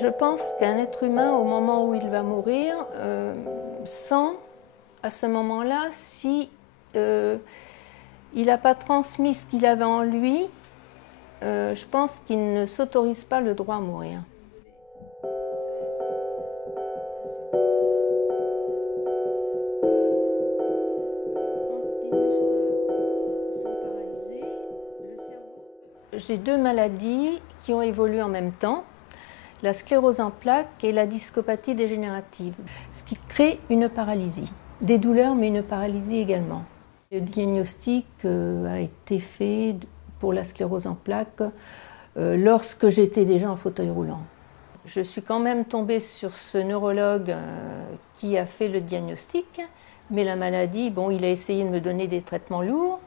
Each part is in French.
Je pense qu'un être humain, au moment où il va mourir, sent à ce moment-là si il n'a pas transmis ce qu'il avait en lui, je pense qu'il ne s'autorise pas le droit à mourir. J'ai deux maladies qui ont évolué en même temps, la sclérose en plaques et la discopathie dégénérative, ce qui crée une paralysie, des douleurs mais une paralysie également. Le diagnostic a été fait pour la sclérose en plaques lorsque j'étais déjà en fauteuil roulant. Je suis quand même tombée sur ce neurologue qui a fait le diagnostic, mais la maladie, bon, il a essayé de me donner des traitements lourds,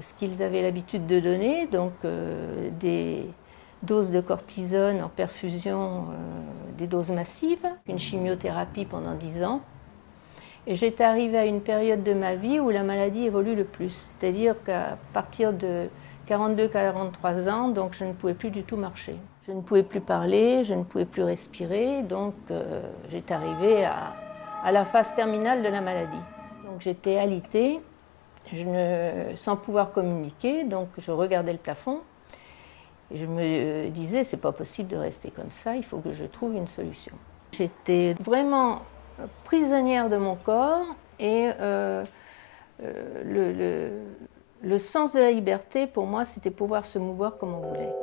ce qu'ils avaient l'habitude de donner, donc des doses de cortisone en perfusion, des doses massives, une chimiothérapie pendant 10 ans. Et j'étais arrivée à une période de ma vie où la maladie évolue le plus, c'est-à-dire qu'à partir de 42-43 ans, donc je ne pouvais plus du tout marcher. Je ne pouvais plus parler, je ne pouvais plus respirer, donc j'étais arrivée à la phase terminale de la maladie. Donc j'étais alitée, sans pouvoir communiquer, donc je regardais le plafond et je me disais c'est pas possible de rester comme ça, il faut que je trouve une solution. J'étais vraiment prisonnière de mon corps et le sens de la liberté pour moi c'était pouvoir se mouvoir comme on voulait.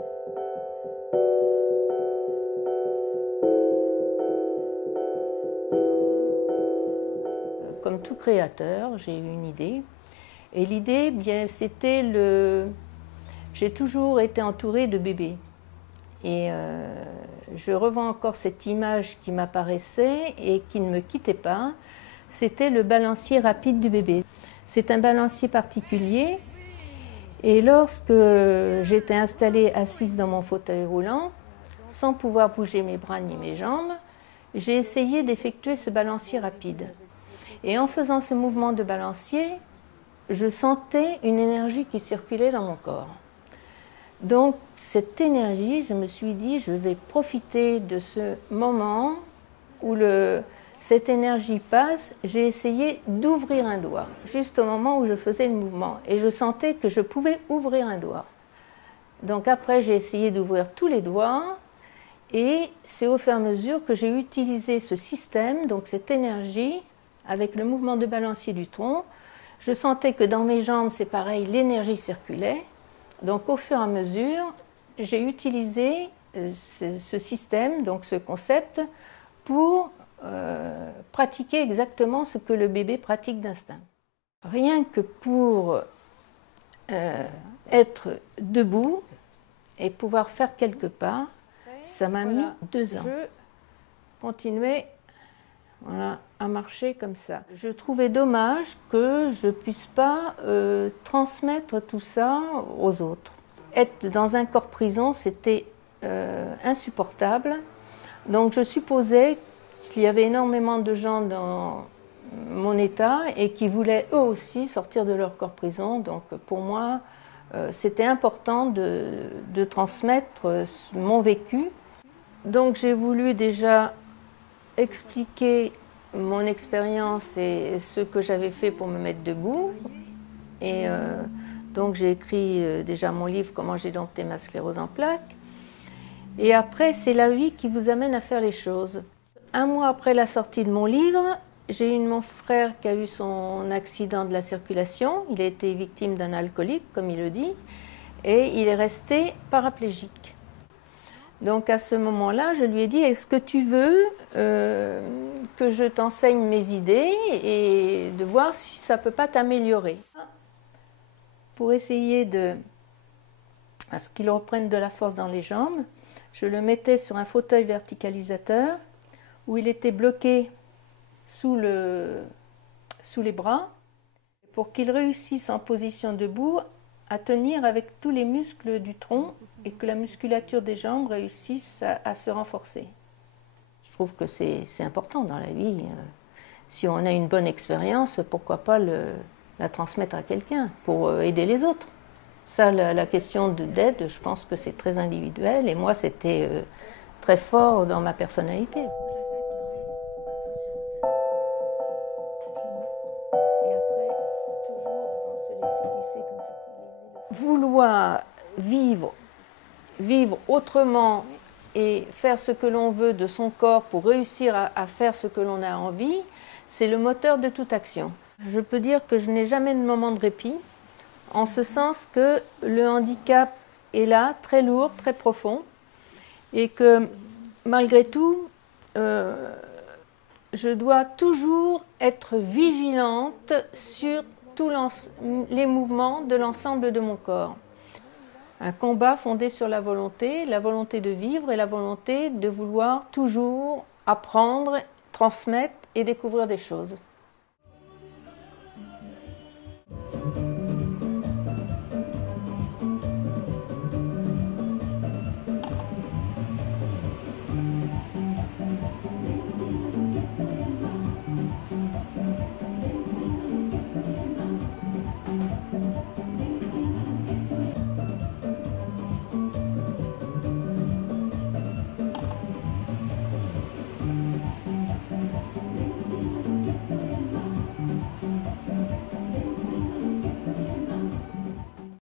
Comme tout créateur, j'ai eu une idée. Et l'idée, bien, c'était j'ai toujours été entourée de bébés. Et je revois encore cette image qui m'apparaissait et qui ne me quittait pas. C'était le balancier rapide du bébé. C'est un balancier particulier. Et lorsque j'étais installée assise dans mon fauteuil roulant, sans pouvoir bouger mes bras ni mes jambes, j'ai essayé d'effectuer ce balancier rapide. Et en faisant ce mouvement de balancier, je sentais une énergie qui circulait dans mon corps. Donc cette énergie, je me suis dit, je vais profiter de ce moment où cette énergie passe. J'ai essayé d'ouvrir un doigt, juste au moment où je faisais le mouvement. Et je sentais que je pouvais ouvrir un doigt. Donc après, j'ai essayé d'ouvrir tous les doigts. Et c'est au fur et à mesure que j'ai utilisé ce système, donc cette énergie, avec le mouvement de balancier du tronc. Je sentais que dans mes jambes, c'est pareil, l'énergie circulait. Donc au fur et à mesure, j'ai utilisé ce système, donc ce concept, pour pratiquer exactement ce que le bébé pratique d'instinct. Rien que pour être debout et pouvoir faire quelques pas, ça m'a mis 2 ans. Je continuais à marcher comme ça. Je trouvais dommage que je ne puisse pas transmettre tout ça aux autres. Être dans un corps prison, c'était insupportable. Donc je supposais qu'il y avait énormément de gens dans mon état et qui voulaient eux aussi sortir de leur corps prison. Donc pour moi, c'était important de transmettre mon vécu. Donc j'ai voulu déjà expliquer mon expérience et ce que j'avais fait pour me mettre debout. Et donc j'ai écrit déjà mon livre « Comment j'ai dompté ma sclérose en plaques ». Et après, c'est la vie qui vous amène à faire les choses. 1 mois après la sortie de mon livre, j'ai eu mon frère qui a eu son accident de la circulation. Il a été victime d'un alcoolique, comme il le dit, et il est resté paraplégique. Donc à ce moment-là, je lui ai dit, est-ce que tu veux que je t'enseigne mes idées et de voir si ça ne peut pas t'améliorer. Pour essayer à ce qu'il reprenne de la force dans les jambes, je le mettais sur un fauteuil verticalisateur où il était bloqué sous les bras pour qu'il réussisse en position debout à tenir avec tous les muscles du tronc et que la musculature des jambes réussisse à se renforcer. Je trouve que c'est important dans la vie. Si on a une bonne expérience, pourquoi pas la transmettre à quelqu'un pour aider les autres. Ça, la question d'aide, je pense que c'est très individuel. Et moi, c'était très fort dans ma personnalité. Vouloir vivre autrement et faire ce que l'on veut de son corps pour réussir à faire ce que l'on a envie, c'est le moteur de toute action. Je peux dire que je n'ai jamais de moment de répit, en ce sens que le handicap est là, très lourd, très profond, et que malgré tout, je dois toujours être vigilante sur tous les mouvements de l'ensemble de mon corps. Un combat fondé sur la volonté de vivre et la volonté de vouloir toujours apprendre, transmettre et découvrir des choses.